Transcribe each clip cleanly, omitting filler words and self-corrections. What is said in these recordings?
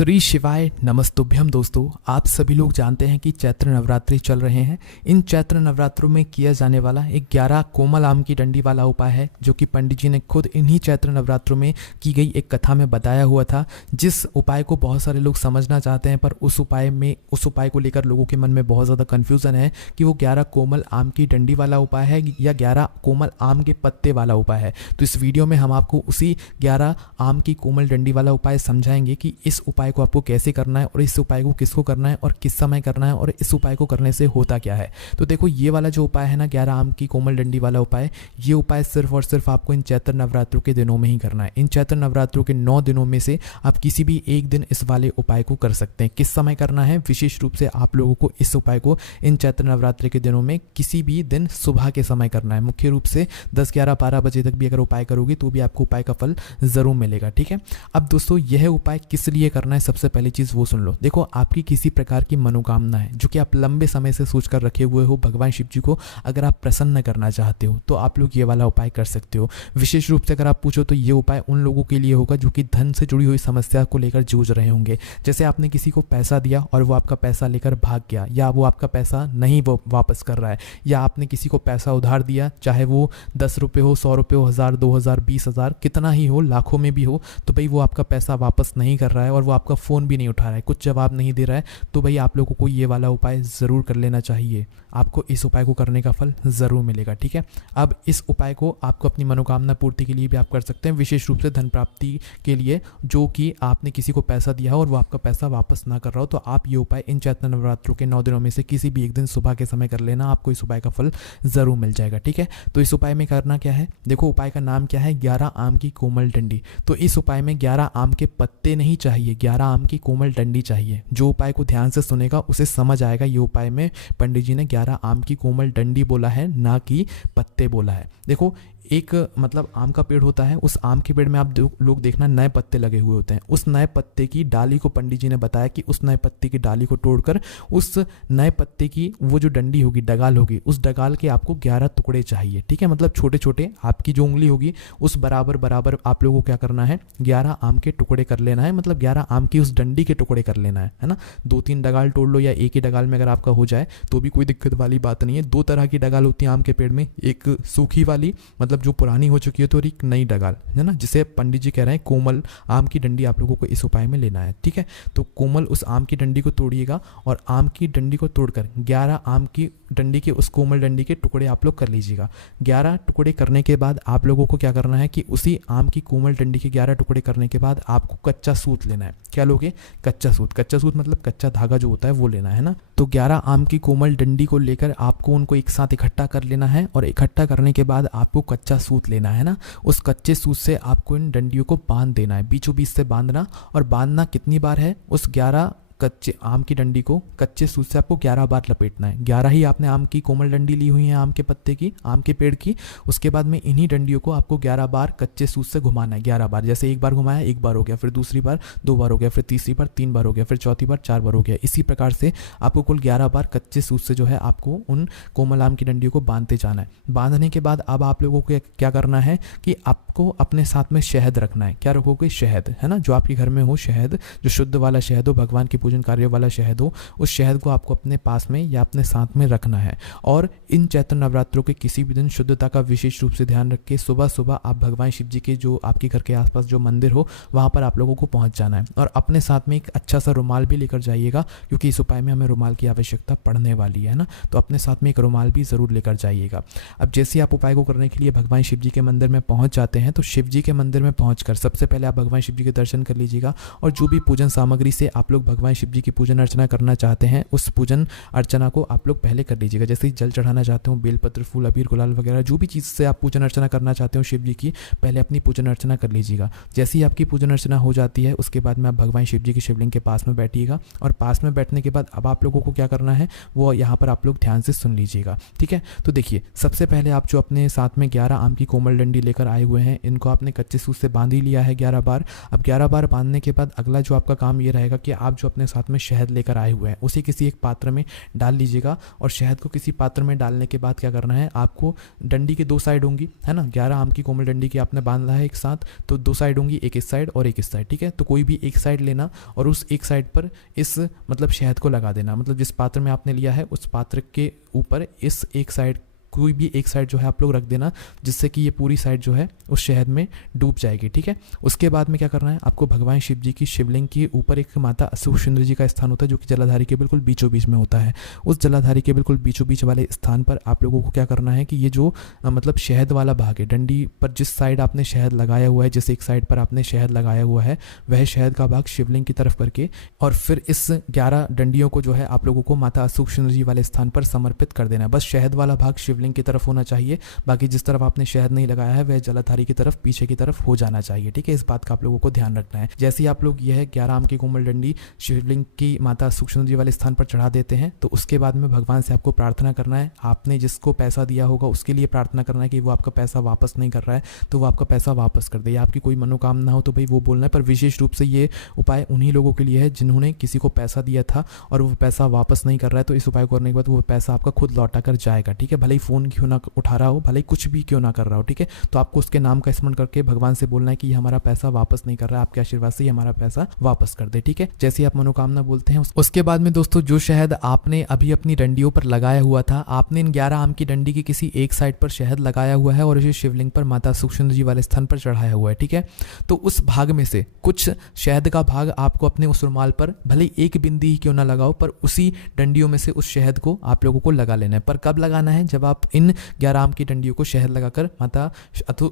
श्री शिवाय नमस्तुभ्यम। दोस्तों, आप सभी लोग जानते हैं कि चैत्र नवरात्रि चल रहे हैं। इन चैत्र नवरात्रों में किया जाने वाला एक 11 कोमल आम की डंडी वाला उपाय है, जो कि पंडित जी ने खुद इन्हीं चैत्र नवरात्रों में की गई एक कथा में बताया हुआ था। जिस उपाय को बहुत सारे लोग समझना चाहते हैं, पर उस उपाय को लेकर लोगों के मन में बहुत ज़्यादा कन्फ्यूज़न है कि वो 11 कोमल आम की डंडी वाला उपाय है या 11 कोमल आम के पत्ते वाला उपाय है। तो इस वीडियो में हम आपको उसी 11 आम की कोमल डंडी वाला उपाय समझाएंगे कि इस उपाय को आपको कैसे करना है और इस उपाय को किसको करना है और किस समय करना है और इस उपाय को करने से होता क्या है। तो देखो, ये वाला जो उपाय है ना, 11 आम की कोमल डंडी वाला उपाय, ये उपाय सिर्फ और सिर्फ आपको इन चैत्र नवरात्रों के दिनों में ही करना है। इन चैत्र नवरात्रों के 9 दिनों में से आप किसी भी एक दिन इस वाले उपाय को कर सकते हैं। किस समय करना है, विशेष रूप से आप लोगों को इस उपाय को इन चैत्र नवरात्रि के दिनों में किसी भी दिन सुबह के समय करना है। मुख्य रूप से 10, 11, 12 बजे तक भी अगर उपाय करोगे तो भी आपको उपाय का फल जरूर मिलेगा। ठीक है, अब दोस्तों, यह उपाय किस लिए करना है, सबसे पहली चीज़ वो सुन लो। देखो, आपकी किसी प्रकार की मनोकामना है जो कि आप लंबे समय से सोच कर रखे हुए हो, भगवान शिव जी को अगर आप प्रसन्न करना चाहते हो तो आप लोग ये वाला उपाय कर सकते हो। विशेष रूप से अगर आप पूछो तो ये उपाय उन लोगों के लिए होगा जो कि धन से जुड़ी हुई समस्या को लेकर जूझ रहे होंगे। जैसे आपने किसी को पैसा दिया और वो आपका पैसा लेकर भाग गया, या वो आपका पैसा नहीं वापस कर रहा है, या आपने किसी को पैसा उधार दिया, चाहे वो 10 रुपये हो, 100 रुपये हो, 1000, 2000, 20,000, कितना ही हो, लाखों में भी हो, तो भाई वो आपका पैसा वापस नहीं कर रहा है और वो आपका फ़ोन भी नहीं उठा रहा है, कुछ जवाब नहीं दे रहा है, तो भाई आप लोगों को ये वाला उपाय ज़रूर कर लेना चाहिए। आपको इस उपाय को करने का फल ज़रूर मिलेगा। ठीक है, अब इस उपाय को आपको अपनी मनोकामना पूर्ति के लिए भी आप कर सकते हैं, विशेष रूप से धन प्राप्ति के लिए, जो कि आपने किसी को पैसा दिया हो और वो आपका पैसा वापस ना कर रहा हो, तो आप ये उपाय इन चैत्र नवरात्रों के 9 दिनों में से किसी भी एक दिन सुबह के समय कर लेना, आपको इस उपाय का फल ज़रूर मिल जाएगा। ठीक है, तो इस उपाय में करना क्या है, देखो, उपाय का नाम क्या है, 11 आम की कोमल डंडी। तो इस उपाय में 11 आम के पत्ते नहीं चाहिए, 11 आम की कोमल डंडी चाहिए। जो उपाय को ध्यान से सुनेगा उसे समझ आएगा ये उपाय में पंडित जी ने 11 आम की कोमल डंडी बोला है, ना कि पत्ते बोला है। देखो, एक मतलब आम का पेड़ होता है, उस आम के पेड़ में आप लोग देखना नए पत्ते लगे हुए होते हैं। उस नए पत्ते की डाली को पंडित जी ने बताया कि उस नए पत्ते की डाली को तोड़कर उस नए पत्ते की वो जो डंडी होगी, डगाल होगी, उस डगाल के आपको 11 टुकड़े चाहिए। ठीक है, मतलब छोटे छोटे, आपकी जो उंगली होगी उस बराबर आप लोगों को क्या करना है, 11 आम के टुकड़े कर लेना है, मतलब 11 आम की उस डंडी के टुकड़े कर लेना है ना। 2-3 डगाल तोड़ लो या एक ही डगाल में अगर आपका हो जाए तो भी कोई दिक्कत वाली बात नहीं है। 2 तरह की डगाल होती है आम के पेड़ में, एक सूखी वाली, मतलब जो पुरानी हो चुकी है, तो एक नई डगाल है ना, जिसे पंडित जी कह रहे हैं कोमल आम की डंडी आप लोगों को इस उपाय में लेना है। ठीक है, तो कोमल उस आम की डंडी को तोड़िएगा और आम की डंडी को तोड़कर 11 आम की डंडी के उस कोमल डंडी के टुकड़े आप लोग कर लीजिएगा। 11 टुकड़े करने के बाद आप लोगों को क्या करना है कि उसी आम की कोमल डंडी के 11 टुकड़े करने के बाद आपको कच्चा सूत लेना है। क्या लोगे, कच्चा सूत। कच्चा सूत मतलब कच्चा धागा जो होता है वो लेना है ना। तो 11 आम की कोमल डंडी को लेकर आपको उनको एक साथ इकट्ठा कर लेना है और इकट्ठा करने के बाद आपको कच्चा सूत लेना है ना। उस कच्चे सूत से आपको इन डंडियों को बांध देना है, बीचों बीच से बांधना। और बांधना कितनी बार है, उस 11 कच्चे आम की डंडी को कच्चे सूत से आपको 11 बार लपेटना है। 11 ही आपने आम की कोमल डंडी ली हुई है, आम के पत्ते की, आम के पेड़ की। उसके बाद में इन्हीं डंडियों को आपको 11 बार कच्चे सूत से घुमाना है। 11 बार, जैसे एक बार घुमाया 1 बार हो गया, फिर दूसरी बार 2 बार हो गया, फिर तीसरी बार 3 बार हो गया, फिर चौथी बार 4 बार हो गया। इसी प्रकार से आपको कुल 11 बार कच्चे सूत से जो है आपको उन कोमल आम की डंडियों को बांधते जाना है। बांधने के बाद अब आप लोगों को क्या करना है कि आपको अपने साथ में शहद रखना है। क्या रखोगे, शहद, है ना, जो आपके घर में हो, शहद, जो शुद्ध वाला शहद हो, भगवान के पूजन कार्य वाला शहद हो, उस शहद को आपको अपने पास में या अपने साथ में रखना है। और इन चैत्र नवरात्रों के किसी भी दिन शुद्धता का विशेष रूप से ध्यान रख के सुबह सुबह आप भगवान शिव जी के जो आपके घर के आसपास जो मंदिर हो वहां पर आप लोगों को पहुंच जाना है। और अपने साथ में एक अच्छा सा रुमाल भी लेकर जाइएगा, क्योंकि इस उपाय में हमें रुमाल की आवश्यकता पड़ने वाली है ना। तो अपने साथ में एक रुमाल भी जरूर लेकर जाइएगा। अब जैसे ही आप उपाय को करने के लिए भगवान शिव जी के मंदिर में पहुंच जाते हैं, तो शिव जी के मंदिर में पहुंचकर सबसे पहले आप भगवान शिव जी के दर्शन कर लीजिएगा। और जो भी पूजन सामग्री से आप लोग भगवान शिव जी की पूजन अर्चना करना चाहते हैं, उस पूजन अर्चना को आप लोग पहले कर लीजिएगा। जैसे ही जल चढ़ाना चाहते हो, बेलपत्र, फूल, अबीर, गुलाल वगैरह जो भी चीज़ से आप पूजन अर्चना करना चाहते हो शिव जी की, पहले अपनी पूजन अर्चना कर लीजिएगा। जैसे ही आपकी पूजन अर्चना हो जाती है, उसके बाद में आप भगवान शिव जी के शिवलिंग के पास में बैठिएगा। और पास में बैठने के बाद अब आप लोगों को क्या करना है वो यहाँ पर आप लोग ध्यान से सुन लीजिएगा। ठीक है, तो देखिए, सबसे पहले आप जो अपने साथ में 11 आम की कोमल डंडी लेकर आए हुए हैं, इनको आपने कच्चे सूत से बांध ही लिया है 11 बार। अब 11 बार बांधने के बाद अगला जो आपका काम ये रहेगा कि आप जो अपने साथ में शहद लेकर आए हुए हैं उसे किसी एक पात्र में डाल लीजिएगा। और शहद को किसी पात्र में डालने के बाद क्या करना है, आपको डंडी की 2 साइड होंगी, है ना, 11 आम की कोमल डंडी की आपने बांधा है एक साथ, तो 2 साइड होंगी, एक इस साइड और एक इस साइड, ठीक है। तो कोई भी एक साइड लेना और उस एक साइड पर इस मतलब शहद को लगा देना, मतलब जिस पात्र में आपने लिया है उस पात्र के ऊपर इस एक साइड, कोई भी एक साइड जो है आप लोग रख देना, जिससे कि ये पूरी साइड जो है उस शहद में डूब जाएगी, ठीक है। उसके बाद में क्या करना है, आपको भगवान शिव जी की शिवलिंग के ऊपर एक माता अशोक सुंदरी जी का स्थान होता है जो कि जलाधारी के बिल्कुल बीचों बीच में होता है। उस जलाधारी के बिल्कुल बीचों बीच वाले स्थान पर आप लोगों को क्या करना है कि ये जो मतलब शहद वाला भाग है, डंडी पर जिस साइड आपने शहद लगाया हुआ है, जिस एक साइड पर आपने शहद लगाया हुआ है, वह शहद का भाग शिवलिंग की तरफ करके और फिर इस 11 डंडियों को जो है आप लोगों को माता अशोक सुंदरी जी वाले स्थान पर समर्पित कर देना है। बस शहद वाला भाग शिवलिंग की तरफ होना चाहिए, बाकी जिस तरफ आपने शहद नहीं लगाया है वह जलाधारी की तरफ पीछे की तरफ हो जाना चाहिए, ठीक है। इस बात का आप लोगों को ध्यान रखना है। जैसे ही आप लोग यह 11 आम की कोमल डंडी शिवलिंग की माता अशोक सुंदरी जी वाले स्थान पर चढ़ा देते हैं, तो उसके बाद में भगवान से आपको प्रार्थना करना है। आपने जिसको पैसा दिया होगा उसके लिए प्रार्थना करना है कि वो आपका पैसा वापस नहीं कर रहा है तो वो आपका पैसा वापस कर दे, या आपकी कोई मनोकामना हो तो भाई वो बोलना है। पर विशेष रूप से ये उपाय उन्हीं लोगों के लिए है जिन्होंने किसी को पैसा दिया था और वो पैसा वापस नहीं कर रहा है, तो इस उपाय को करने के बाद वो पैसा आपका खुद लौटा कर जाएगा, ठीक है। भले ही फ़ोन क्यों ना उठा रहा हो, भले ही कुछ भी क्यों ना कर रहा हो, ठीक है। तो आपको उसके नाम का स्मरण करके भगवान से बोलना है कि ये हमारा पैसा वापस नहीं कर रहा है, आपके आशीर्वाद से ये हमारा पैसा वापस कर दे, ठीक है। जैसे आप मनोकामना बोलते हैं उसके बाद में दोस्तों जो शहद आपने अभी अपनी डंडियों पर लगाया हुआ था, आपने इन 11 आम की डंडी की किसी एक साइड पर शहद लगाया हुआ है और इसे शिवलिंग पर माता अशोक सुंदरी जी वाले स्थान पर चढ़ाया हुआ है, ठीक है। तो उस भाग में से कुछ शहद का भाग आपको अपने उस रुमाल पर, भले ही एक बिंदी ही क्यों ना लगाओ, पर उसी डंडियों में से उस शहद को आप लोगों को लगा लेना है। पर कब लगाना है, जब आप इन 11 आम की डंडियों को शहद लगाकर माता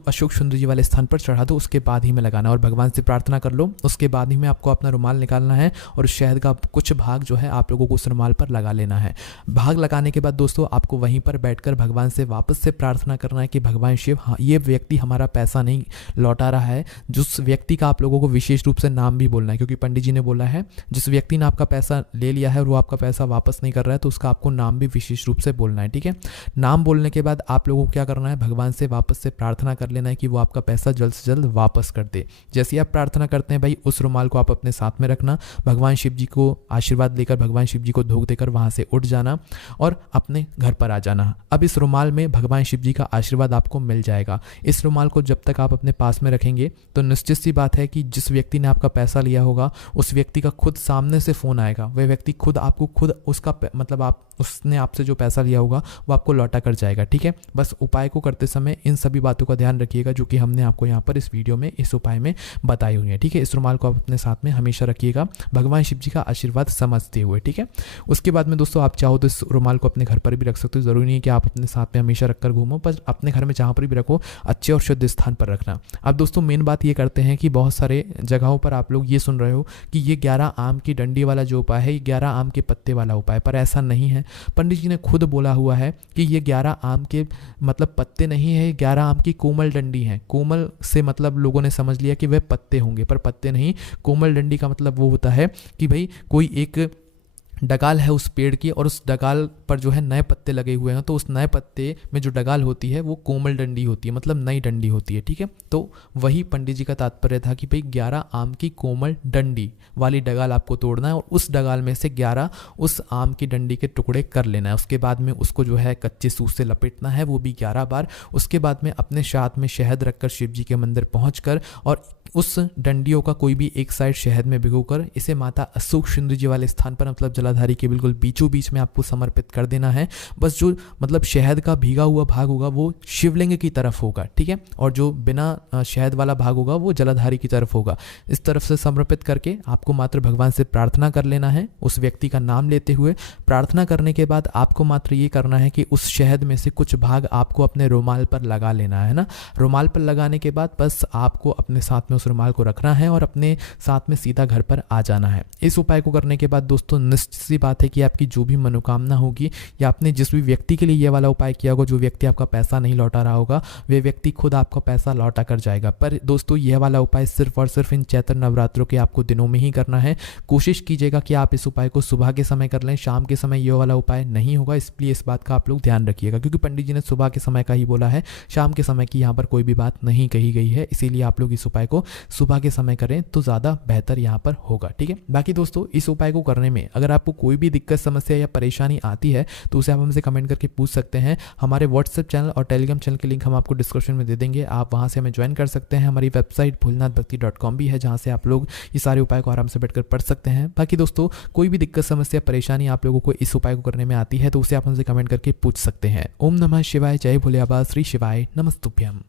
अशोक सुंदरी जी वाले स्थान पर चढ़ा दो, उसके बाद ही में लगाना और भगवान से प्रार्थना कर लो। उसके बाद ही में आपको अपना रुमाल निकालना है और शहद का कुछ भाग जो है आप लोगों को उस रुमाल पर लगा लेना है। भाग लगाने के बाद दोस्तों आपको वहीं पर बैठकर भगवान से वापस से प्रार्थना करना है कि भगवान शिव, हाँ, ये व्यक्ति हमारा पैसा नहीं लौटा रहा है। जिस व्यक्ति का आप लोगों को विशेष रूप से नाम भी बोलना है, क्योंकि पंडित जी ने बोला है जिस व्यक्ति ने आपका पैसा ले लिया है और वो आपका पैसा वापस नहीं कर रहा है, तो उसका आपको नाम भी विशेष रूप से बोलना है, ठीक है। नाम बोलने के बाद आप लोगों को क्या करना है, भगवान से वापस से प्रार्थना कर लेना है कि वो आपका पैसा जल्द से जल्द वापस कर दे। जैसे ही आप प्रार्थना करते हैं भाई, उस रुमाल को आप अपने साथ में रखना, भगवान शिव जी को आशीर्वाद लेकर, भगवान शिव जी को धूप देकर वहां से उठ जाना और अपने घर पर आ जाना। अब इस रुमाल में भगवान शिव जी का आशीर्वाद आपको मिल जाएगा। इस रुमाल को जब तक आप अपने पास में रखेंगे तो निश्चित सी बात है कि जिस व्यक्ति ने आपका पैसा लिया होगा उस व्यक्ति का खुद सामने से फोन आएगा, वह व्यक्ति खुद आपको खुद उसका मतलब आप उसने आपसे जो पैसा लिया होगा वो आपको लौटा कर जाएगा, ठीक है। बस उपाय को करते समय इन सभी बातों का ध्यान रखिएगा जो कि हमने आपको यहाँ पर इस वीडियो में इस उपाय में बताई हुई है, ठीक है। इस रुमाल को आप अपने साथ में हमेशा रखिएगा भगवान शिव जी का आशीर्वाद समझते हुए, ठीक है। उसके बाद में दोस्तों आप चाहो तो इस रुमाल को अपने घर पर भी रख सकते हो, जरूरी नहीं कि आप अपने साथ में हमेशा रखकर घूमो, पर अपने घर में जहाँ पर भी रखो अच्छे और शुद्ध स्थान पर रखना। अब दोस्तों मेन बात ये करते हैं कि बहुत सारे जगहों पर आप लोग ये सुन रहे हो कि ये 11 आम की डंडी वाला जो उपाय है ये 11 आम के पत्ते वाला उपाय, पर ऐसा नहीं है। पंडित जी ने खुद बोला हुआ है कि ये 11 आम के मतलब पत्ते नहीं है, 11 आम की कोमल डंडी है। कोमल से मतलब लोगों ने समझ लिया कि वे पत्ते होंगे, पर पत्ते नहीं। कोमल डंडी का मतलब वो होता है कि भाई कोई एक डगाल है उस पेड़ की और उस डगाल पर जो है नए पत्ते लगे हुए हैं, तो उस नए पत्ते में जो डगाल होती है वो कोमल डंडी होती है, मतलब नई डंडी होती है, ठीक है। तो वही पंडित जी का तात्पर्य था कि भाई 11 आम की कोमल डंडी वाली डगाल आपको तोड़ना है और उस डगाल में से 11 उस आम की डंडी के टुकड़े कर लेना है। उसके बाद में उसको जो है कच्चे सूत से लपेटना है, वो भी 11 बार। उसके बाद में अपने साथ में शहद रखकर शिव जी के मंदिर पहुंचकर और उस डंडियों का कोई भी एक साइड शहद में भिगोकर इसे माता अशोक सुंदरी जी वाले स्थान पर मतलब जलाधारी के बिल्कुल बीचों बीच में आपको समर्पित कर देना है। बस जो मतलब शहद का भीगा हुआ भाग होगा वो शिवलिंग की तरफ होगा, ठीक है, और जो बिना शहद वाला भाग होगा वो जलाधारी की तरफ होगा। इस तरफ से समर्पित करके आपको मात्र भगवान से प्रार्थना कर लेना है, उस व्यक्ति का नाम लेते हुए। प्रार्थना करने के बाद आपको मात्र ये करना है कि उस शहद में से कुछ भाग आपको अपने रुमाल पर लगा लेना है ना। रुमाल पर लगाने के बाद बस आपको अपने साथ में उस रुमाल को रखना है और अपने साथ में सीधा घर पर आ जाना है। इस उपाय को करने के बाद दोस्तों निश्चित सी बात है कि आपकी जो भी मनोकामना होगी या आपने जिस भी व्यक्ति के लिए ये वाला उपाय किया होगा, जो व्यक्ति आपका पैसा नहीं लौटा रहा होगा, वे व्यक्ति खुद आपका पैसा लौटा कर जाएगा। पर दोस्तों यह वाला उपाय सिर्फ और सिर्फ इन चैत्र नवरात्रों के आपको दिनों में ही करना है। कोशिश कीजिएगा कि आप इस उपाय को सुबह के समय कर लें, शाम के समय ये वाला उपाय नहीं होगा, इसलिए इस बात का आप लोग ध्यान रखिएगा, क्योंकि पंडित जी ने सुबह के समय का ही बोला है, शाम के समय की यहाँ पर कोई भी बात नहीं कही गई है। इसीलिए आप लोग इस उपाय को सुबह के समय करें तो ज़्यादा बेहतर यहाँ पर होगा। ठीक है, बाकी दोस्तों इस उपाय को करने में अगर आपको कोई भी दिक्कत, समस्या या परेशानी आती है तो उसे आप हमसे कमेंट करके पूछ सकते हैं। हमारे व्हाट्सएप चैनल और टेलीग्राम चैनल के लिंक हम आपको डिस्क्रिप्शन में दे देंगे, आप वहाँ से हमें ज्वाइन कर सकते हैं। हमारी वेबसाइट bholenathbhakti.com भी है, जहाँ से आप लोग ये सारे उपाय को आराम से बैठकर पढ़ सकते हैं। बाकी दोस्तों कोई भी दिक्कत, समस्या, परेशानी आप लोगों को इस उपाय को करने में आती है तो उसे आप हमसे कमेंट करके पूछ सकते हैं। ओम नमः शिवाय, जय भोले बाबा, श्री शिवाय नमस्तुभ्यम।